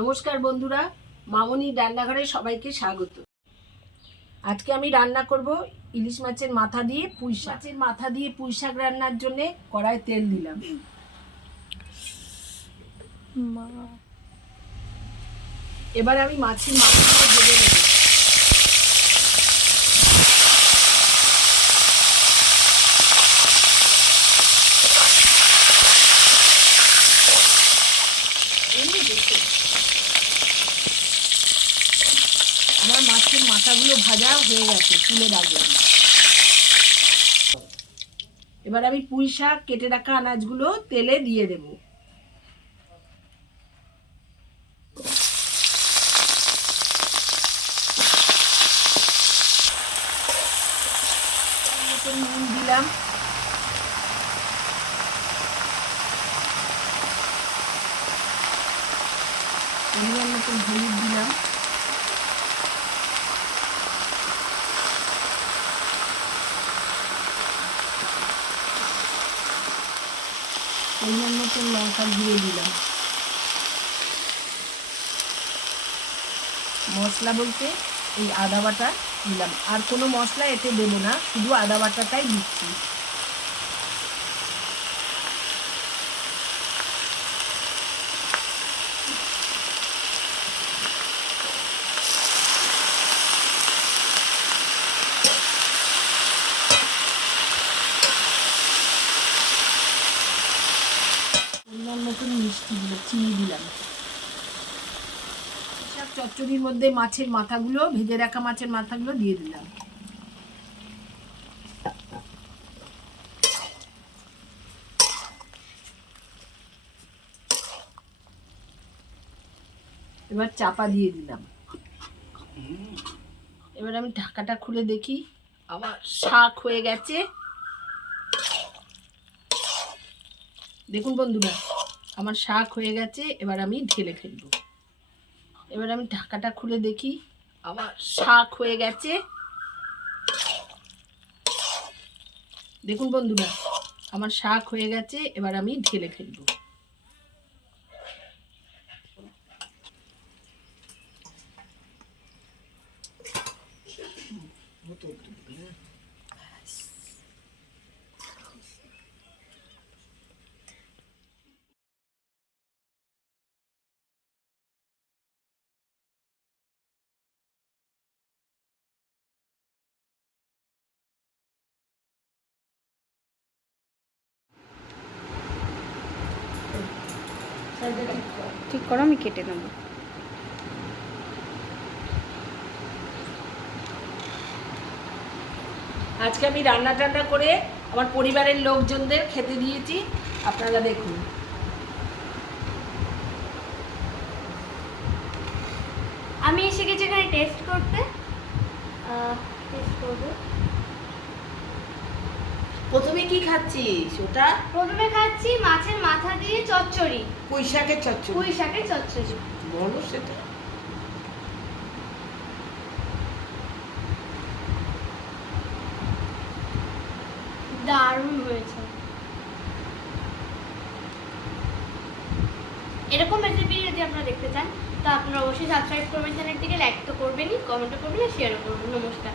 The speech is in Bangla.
নমস্কার বন্ধুরা, মামনি রান্নাঘরে সবাইকে স্বাগত। আজকে আমি রান্না করব ইলিশ মাছের মাথা দিয়ে পুঁই শাক। মাছের মাথা দিয়ে পুঁই শাক রান্নার জন্য কড়াই তেল দিলাম। এবার আমি মাছের মাথাগুলো ভেজে নেব। আমার মাছের মাথাগুলো ভাজা হয়ে গেছে, তুলে রাখলাম। এবার আমি পুঁই শাক কেটে রাখা আনাজগুলো তেলে দিয়ে দেব। নুন দিলাম, পরিমাণ মতন হলুদ দিলাম, পরিমাণ মতন লঙ্কা গুঁড়ো দিলাম। মশলা বলতে এই আদা বাটা দিলাম, আর কোনো মশলা এতে দেবো না, শুধু আদা বাটাটাই দিচ্ছি। পরিমাণ মতন মিষ্টি দিলাম, চিনি দিলাম। চচ্চড়ির মধ্যে মাছের মাথাগুলো, ভেজে রাখা মাছের মাথাগুলো দিয়ে দিলাম। এবার চাপা দিয়ে দিলাম। এবার আমি ঢাকাটা খুলে দেখি, আমার শাক হয়ে গেছে। দেখুন বন্ধুরা, আমার শাক হয়ে গেছে। এবার আমি ঢেলে ফেলবো। এবার আমি ঢাকাটা খুলে দেখি, আমার শাক হয়ে গেছে। দেখুন বন্ধুরা, আমার শাক হয়ে গেছে। এবার আমি ঢেলে ফেলবো। ঠিক করো, আমি কেটে নেবো। আজকে আমি রান্না টান্না করে আমার পরিবারের লোকজনদের খেতে দিয়েছি। আপনারা দেখুন। আমি এসে গেছি এখানে টেস্ট করতে। টেস্ট করবো। প্রথমে কি খাচ্ছিস? ওটা প্রথমে খাচ্ছি মাছের মাথা দিয়ে চচ্চড়ি, পুঁই শাকের চচ্চড়ি। পুঁই শাকের চচ্চড়ি। বলো সেটা। দারুণ হয়েছে। এরকম রেসিপি যদি আপনারা দেখতে চান, তো আপনারা অবশ্যই সাবস্ক্রাইব করবেন চ্যানেলটিকে, লাইক তো করবেনই, কমেন্টও করবেন আর শেয়ারও করবেন। নমস্কার।